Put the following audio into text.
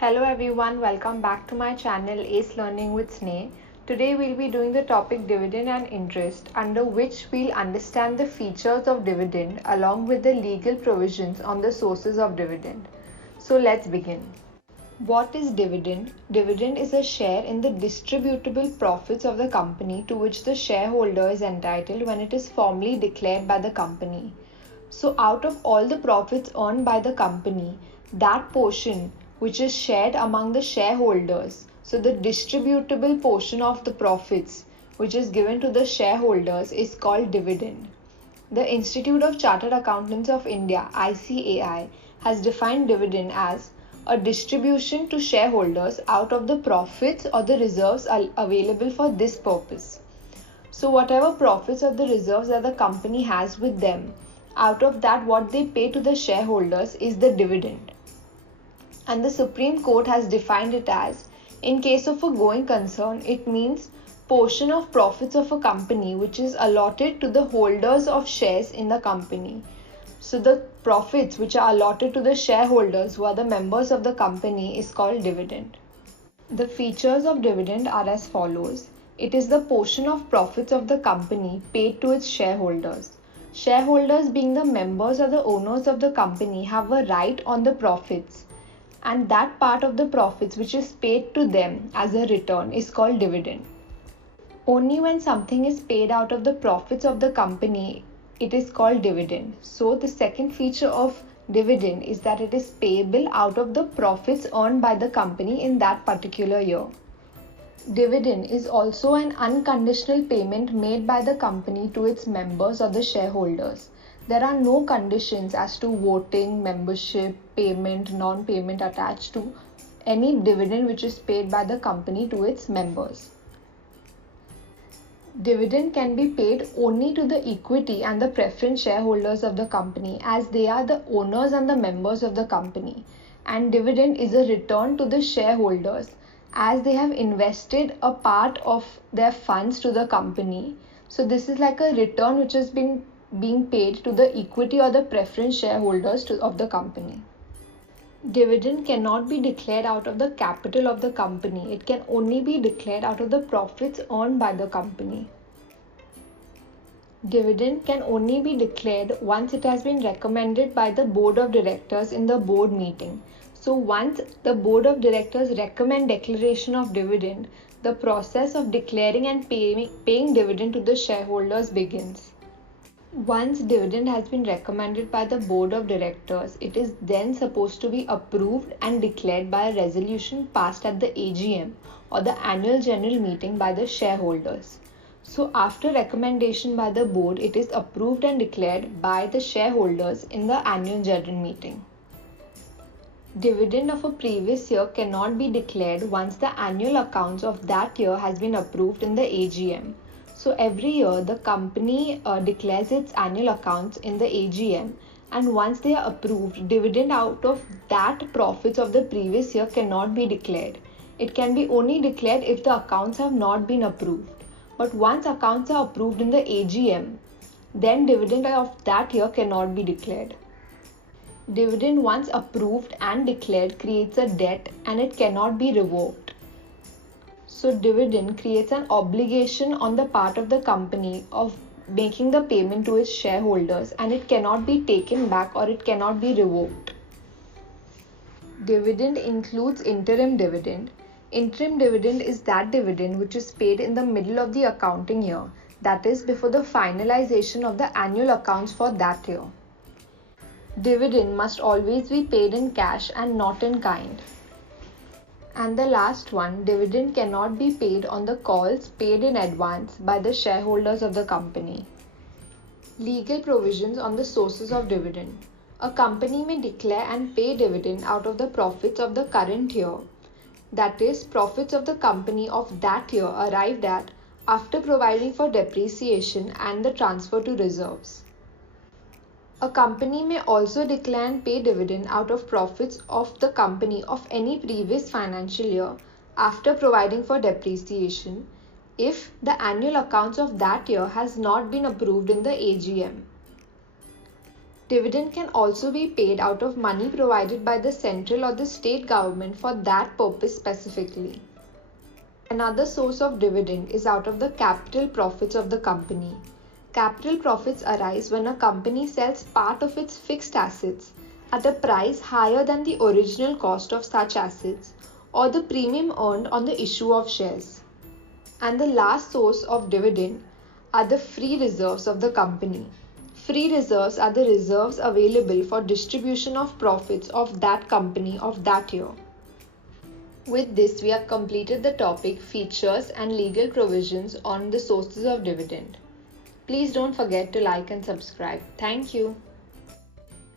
Hello everyone, welcome back to my channel Ace Learning with Sneh. Today we'll be doing the topic dividend and interest, under which we'll understand the features of dividend along with the legal provisions on the sources of dividend. So let's begin. What is dividend? Dividend is a share in the distributable profits of the company to which the shareholder is entitled when it is formally declared by the company. So out of all the profits earned by the company, that portion which is shared among the shareholders, so the distributable portion of the profits which is given to the shareholders is called dividend. The Institute of Chartered Accountants of India (ICAI) has defined dividend as a distribution to shareholders out of the profits or the reserves available for this purpose. So whatever profits or the reserves that the company has with them, out of that what they pay to the shareholders is the dividend. And the Supreme Court has defined it as, in case of a going concern, it means portion of profits of a company which is allotted to the holders of shares in the company. So the profits which are allotted to the shareholders who are the members of the company is called dividend. The features of dividend are as follows. It is the portion of profits of the company paid to its shareholders. Shareholders, being the members or the owners of the company, have a right on the profits, and that part of the profits which is paid to them as a return is called dividend. Only when something is paid out of the profits of the company, it is called dividend. So the second feature of dividend is that it is payable out of the profits earned by the company in that particular year. Dividend is also an unconditional payment made by the company to its members or the shareholders. There are no conditions as to voting, membership, payment, non-payment attached to any dividend which is paid by the company to its members. Dividend can be paid only to the equity and the preference shareholders of the company, as they are the owners and the members of the company. And dividend is a return to the shareholders, as they have invested a part of their funds to the company. So this is like a return which has been being paid to the equity or the preference shareholders of the company. Dividend cannot be declared out of the capital of the company. It can only be declared out of the profits earned by the company. Dividend can only be declared once it has been recommended by the board of directors in the board meeting. So once the board of directors recommend declaration of dividend, the process of declaring and paying dividend to the shareholders begins. Once dividend has been recommended by the board of directors, it is then supposed to be approved and declared by a resolution passed at the AGM or the annual general meeting by the shareholders. So after recommendation by the board, it is approved and declared by the shareholders in the annual general meeting. Dividend of a previous year cannot be declared once the annual accounts of that year has been approved in the AGM. So every year the company declares its annual accounts in the AGM, and once they are approved, dividend out of that profits of the previous year cannot be declared. It can be only declared if the accounts have not been approved. But once accounts are approved in the AGM, then dividend of that year cannot be declared. Dividend once approved and declared creates a debt and it cannot be revoked. So dividend creates an obligation on the part of the company of making the payment to its shareholders, and it cannot be taken back or it cannot be revoked. Dividend includes interim dividend. Interim dividend is that dividend which is paid in the middle of the accounting year, that is before the finalization of the annual accounts for that year. Dividend must always be paid in cash and not in kind. And the last one, dividend cannot be paid on the calls paid in advance by the shareholders of the company. Legal provisions on the sources of dividend. A company may declare and pay dividend out of the profits of the current year, that is, profits of the company of that year arrived at after providing for depreciation and the transfer to reserves. A company may also declare and pay dividend out of profits of the company of any previous financial year after providing for depreciation if the annual accounts of that year has not been approved in the AGM. Dividend can also be paid out of money provided by the central or the state government for that purpose specifically. Another source of dividend is out of the capital profits of the company. Capital profits arise when a company sells part of its fixed assets at a price higher than the original cost of such assets or the premium earned on the issue of shares. And the last source of dividend are the free reserves of the company. Free reserves are the reserves available for distribution of profits of that company of that year. With this, we have completed the topic features and legal provisions on the sources of dividend. Please don't forget to like and subscribe. Thank you.